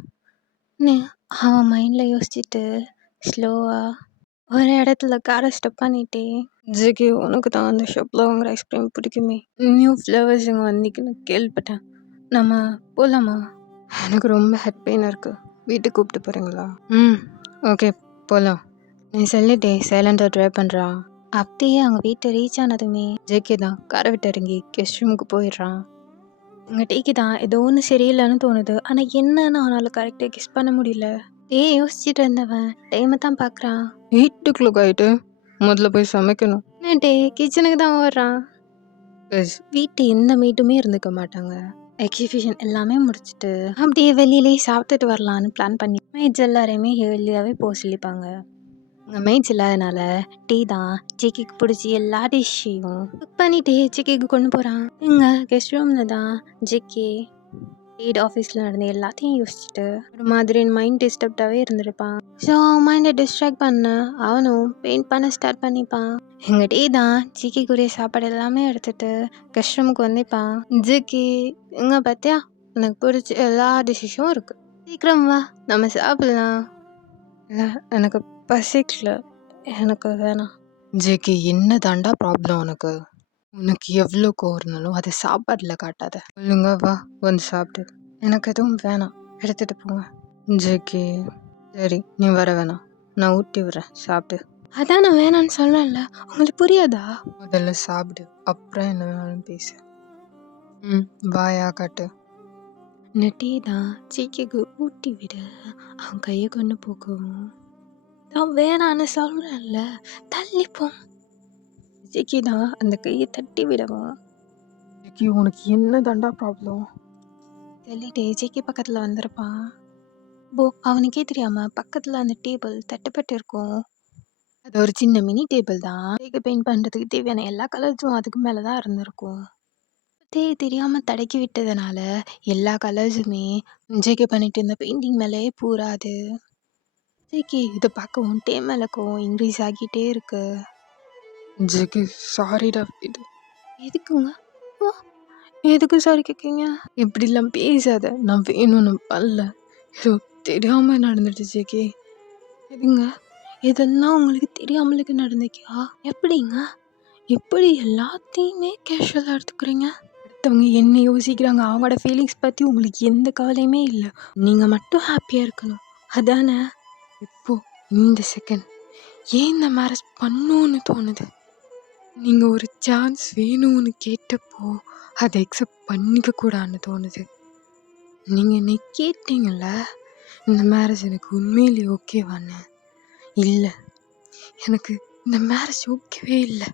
அவன் மைண்டில் யோசிச்சுட்டு ஸ்லோவாக ஒரு இடத்துல காரை ஸ்டாப் பண்ணிட்டே, ஜேகே உனக்கு தான் அந்த ஷாப்பில் வாங்குற ஐஸ்கிரீம் பிடிக்குமே, நியூ ஃப்ளவர்ஸ் இங்கே வந்திக்குன்னு கேள்விப்பட்டேன், நம்ம போகலாமா? எனக்கு ரொம்ப ஹெட் பெயின் இருக்குது, வீட்டுக்கு கூப்பிட்டு போகிறீங்களா? ஓகே போகலாம். நீ சொல்லிட்டே சைலண்டாக ட்ரைவ் பண்ணுறான். அப்படியே அவங்க வீட்டை ரீச் ஆனதுமே ஜேகே தான் காரை விட்டு இறங்கி கெஸ்ட் ரூமுக்கு போயிடுறான். உங்கள் டேக்கு தான் ஏதோ ஒன்று சரியில்லைன்னு தோணுது, ஆனால் என்னன்னு அவனால் கரெக்டாக கெஸ் பண்ண முடியல. யோசிச்சுட்டு இருந்தவன் டைமை தான் பார்க்குறான். 8 o'clock ஆகிட்டு, முதல்ல போய் சமைக்கணும். டே கிச்சனுக்கு தான் வர்றான். வீட்டு எந்த மீட்டுமே இருந்துக்க மாட்டாங்க. எக்ஸிபிஷன் எல்லாமே முடிச்சுட்டு அப்படியே வெளியிலே சாப்பிட்டுட்டு வரலான்னு பிளான் பண்ணி மேட்ஸ் எல்லாரையுமே ஏர்லியாகவே போக சொல்லிப்பாங்க. இங்கே மேட்ஸ் இல்லாதனால டீ தான் சிக்கிக்கு பிடிச்சி எல்லா டிஷ்ஷையும் குக் பண்ணிட்டு சிக்கிக்கு கொண்டு போகிறான். இங்கே கெஸ்ட் ரூமில் தான் ஜிக்கி டீட் ஆஃபீஸில் நடந்த எல்லாத்தையும் யோசிச்சுட்டு ஒரு மாதிரி மைண்ட் டிஸ்டர்ப்டாகவே இருந்திருப்பான். ஸோ மைண்டை டிஸ்ட்ராக்ட் பண்ண அவனும் பெயிண்ட் பண்ண ஸ்டார்ட் பண்ணிப்பான். எங்கள் டே தான் ஜிக்கிக்குரிய சாப்பாடு எல்லாமே எடுத்துகிட்டு கெஸ்ட் ரூமுக்கு வந்துப்பான். ஜிக்கி எங்கே பார்த்தியா, எனக்கு பிடிச்ச எல்லா டிஷ்ஷும் இருக்குது, சீக்கிரம் வா நம்ம சாப்பிட்லாம். இல்லை எனக்கு பசிக்கல, எனக்கு வேணாம். ஜேகே என்ன தாண்டா ப்ராப்ளம் உனக்கு? உனக்கு எவ்வளோ கோவம் இருந்தாலும் அதை சாப்பாட்டில் காட்டாத, ஒழுங்கா வா வந்து சாப்பிட்டு. எனக்கு எதுவும் வேணாம், எடுத்துகிட்டு போங்க. ஜேகே சரி நீ வர வேணாம், நான் ஊட்டி விட்றேன், சாப்பிட்டு. அதான் நான் வேணான்னு சொல்லல, உங்களுக்கு புரியாதா? முதல்ல சாப்பிடு, அப்புறம் என்ன வேணாலும் பேசு. வாயா காட்டு. நெட்டி தான் சீக்கிக்கு ஊட்டி விட அவன் கையை கொண்டு போகவும் நான் வேணான்னு சொல்கிறேன்ல, தள்ளிப்போம். ஜிக்கி தான் அந்த கையை தட்டி விடவும் ஜேகே உனக்கு என்ன தாண்டா ப்ராப்ளம்? சொல்லிட்டு ஜிக்கி பக்கத்தில் வந்திருப்பான். அவனுக்கே தெரியாமல் பக்கத்தில் அந்த டேபிள் தட்டுப்பட்டு இருக்கும். அது ஒரு சின்ன மினி டேபிள் தான். ஜேக்கு பெயிண்ட் பண்ணுறதுக்கு தேவையான எல்லா கலர்ஸும் அதுக்கு மேலே தான் இருந்திருக்கும். தெரியாமல் தடக்கி விட்டதுனால எல்லா கலர்ஸுமே ஜேகே பண்ணிட்டு இருந்த பெயிண்டிங் மேலேயே பூராது. ஜேகே இதை பார்க்கவும் டே மேலக்கும் இன்க்ரீஸ் ஆகிட்டே இருக்கு. ஜேகே சாரிடா. இது எதுக்குங்க? எதுக்கு சாரி கேட்குறீங்க? இப்படிலாம் பேசாத, நான் வேணும்னு பண்ணல, ஏதோ தெரியாமல் நடந்துட்டு ஜேகே. எதுங்க இதெல்லாம் உங்களுக்கு தெரியாமலுக்கு நடந்துக்கியா? எப்படிங்க எப்படி எல்லாத்தையுமே கேஷுவலாக எடுத்துக்கிறீங்க? அடுத்தவங்க என்ன யோசிக்கிறாங்க, அவங்களோட ஃபீலிங்ஸ் பற்றி உங்களுக்கு எந்த கவலையுமே இல்லை, நீங்கள் மட்டும் ஹாப்பியாக இருக்கணும் அதானே? இப்போது இந்த செகண்ட் ஏன் இந்த மேரேஜ் பண்ணணுன்னு தோணுது? நீங்கள் ஒரு சான்ஸ் வேணும்னு கேட்டப்போ அதை அக்செப்ட் பண்ணிக்க கூடாதுன்னு தோணுது. நீங்கள் என்னை கேட்டீங்கள்ல இந்த மேரேஜ் எனக்கு உண்மையிலேயே ஓகேவான்னு. இல்லை, எனக்கு இந்த மேரேஜ் ஓகேவே இல்லை.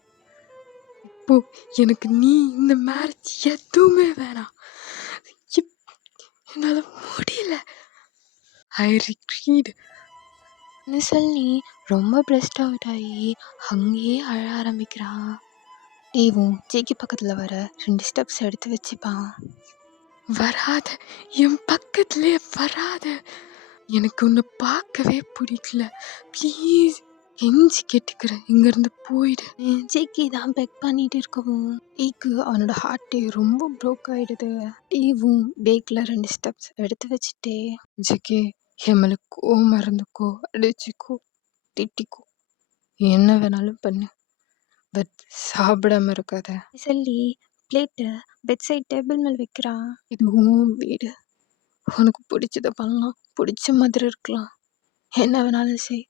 இப்போது எனக்கு நீ இந்த மேரேஜ் எதுவுமே வேணாம், என்னால் முடியல, ஐ ரிக்ரீட் சொல்லி ரொம்ப பிரெஸ்ட் அவுட் ஆகி அங்கேயே அழ ஆரம்பிக்கிறான். டேவும் ஜேக்கி பக்கத்தில் வர 2 ஸ்டெப்ஸ் எடுத்து வச்சுப்பான். வராத, என் பக்கத்துலேயே வராத, எனக்கு உன்னை பார்க்கவே பிடிக்கல, ப்ளீஸ் கெஞ்சி கேட்டுக்கிறேன், இங்கேருந்து போயிடு. ஜேகே தான் பெக் பண்ணிட்டு இருக்கவும் டீக்கு அவனோட ஹார்ட்டே ரொம்ப ப்ரோக் ஆயிடுது. டீவும் பேக்கில் 2 ஸ்டெப்ஸ் எடுத்து வச்சுட்டே ஜெகே, என் மேலே கோவமா இருந்துக்கோ, அடிச்சுக்கோ, திட்டிக்கோ, என்ன வேணாலும் பண்ணு, பட் சாப்பிடாம இருக்காத. சொல்லி பிளேட்டை பெட் சைட் டேபிள் மேல் வைக்கிறான். இது உன் வீடு, உனக்கு பிடிச்சத பண்ணலாம், பிடிச்ச மாதிரி இருக்கலாம், என்ன வேணாலும் செய்,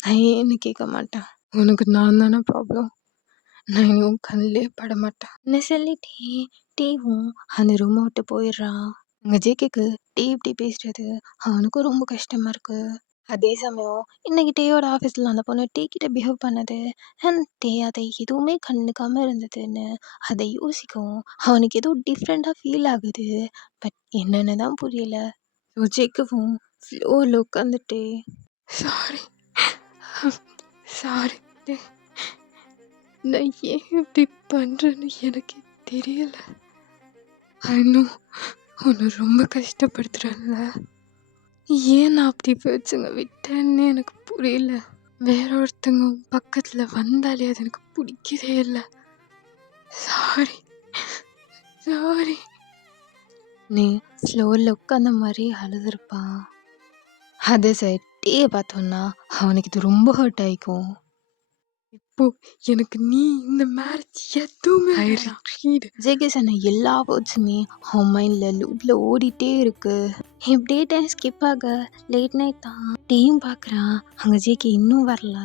நான் ஏன்னு கேட்க மாட்டேன். உனக்கு நான் தானே ப்ராப்ளம், நான் இனி உன் கண்ணிலே பட மாட்டேன். சொல்லிட்டே டீவும் அந்த ரூமை விட்டு போயிடுறான். அங்கே ஜேகேக்கு டீ இப்படி பேசுறது அவனுக்கும் ரொம்ப கஷ்டமா இருக்கு. அதே சமயம் இன்னைக்கு டேயோட ஆஃபீஸில் அந்த பொண்ணு டீ கிட்ட பிஹேவ் பண்ணது அண்ட் டே அதை எதுவுமே கண்டுக்காம இருந்ததுன்னு அதை யோசிக்கவும் அவனுக்கு ஏதோ டிஃப்ரெண்ட்டாக ஃபீல் ஆகுது. பட் என்னன்னு தான் புரியல. ஸோ ஜேக்கவும் ஃப்ளோரில் உட்காந்துட்டு சாரி சாரி, நான் ஏன் இப்படி பண்ணுறேன்னு எனக்கு தெரியல. இன்னும் உன்னை ரொம்ப கஷ்டப்படுத்துகிறேன்ல, ஏன் நான் அப்படி பேச்சுங்க விட்டேன்னு எனக்கு புரியல. வேற ஒருத்தங்க உன் பக்கத்தில் வந்தாலே அது எனக்கு பிடிக்கவே இல்லை. Sorry sorry. நீ ஃப்ளோரில் உட்காந்த மாதிரி அழுதுருப்பான். அதே சைட் டீயை பார்த்தோன்னா அவனுக்கு இது ரொம்ப ஹர்ட் ஆகிக்கும். இப்போ எனக்கு நீ இந்த மேரேஜ் எதுவுமே ஜேகே சொன்ன எல்லா வேர்ட்ஸுமே அவன் மைண்டில் லூப்பில் ஓடிட்டே இருக்கு. இப்படியே டைம் ஸ்கிப் ஆக லேட் நைட் தான். டேயும் பார்க்குறான், அங்கே ஜேகே இன்னும் வரல.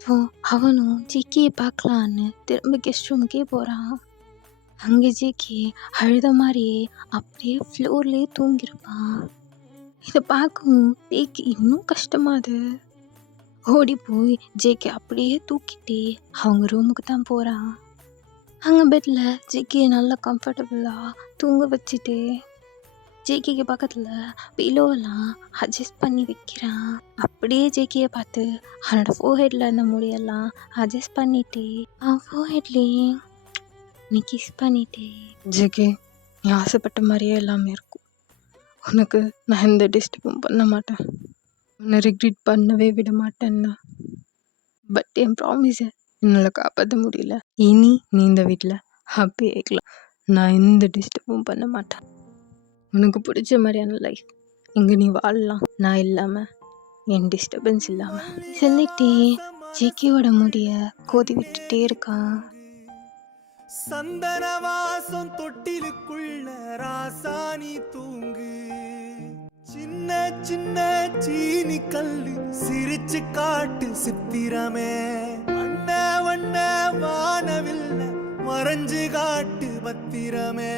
ஸோ அவனும் ஜேகேயை பார்க்கலான்னு திரும்ப கெஸ்ட் ரூமுக்கே போகிறான். அங்கே ஜேகே அழுத மாதிரியே அப்படியே ஃப்ளோர்லேயே தூங்கியிருப்பான். இதை பார்க்கவும் டேக்கு இன்னும் கஷ்டமாது. ஓடி போய் ஜேகே அப்படியே தூக்கிட்டே அவங்க ரூமுக்கு தான் போகிறான். அங்கே பெட்டில் ஜேகே நல்லா கம்ஃபர்டபுளாக தூங்க வச்சுட்டு ஜேகேக்கு பக்கத்தில் பிலோவெல்லாம் அட்ஜஸ்ட் பண்ணி வைக்கிறான். அப்படியே ஜேகேயை பார்த்து அவனோட ஃபோர்ஹெட்டில் இருந்த முடியெல்லாம் அட்ஜஸ்ட் பண்ணிட்டு அவன் ஃபோர்ஹெட்லேயே நீ கிஸ் பண்ணிட்டு ஜேகே, நீ ஆசைப்பட்ட மாதிரியே எல்லாமே இருக்கும். உனக்கு நான் எந்த டிஸ்டர்பும் பண்ண மாட்டேன், உன்னை ரிக்ரெட் பண்ணவே விட மாட்டேன்னா. பட் என் ப்ராமிஸை என்னால் காப்பாற்ற முடியல. இனி நீ இந்த வீட்டில் ஹாப்பியாக இருக்கலாம், நான் எந்த டிஸ்டர்பும் பண்ண மாட்டேன். உனக்கு பிடிச்ச மாதிரியான லைஃப் இங்கே நீ வாழலாம், நான் இல்லாமல், என் டிஸ்டர்பன்ஸ் இல்லாமல். சொல்லிட்டே ஜேகேவோட முடிய கோதி விட்டுட்டே இருக்கான். சந்தன வாசம் தொட்டிலுக்குள்ள ராசாணி தூங்கு, சின்ன சின்ன சீனி கல்லு சிரிச்சு காட்டு சித்திரமே, வண்ண வண்ண வானவில்ல மறைஞ்சு காட்டு பத்திரமே.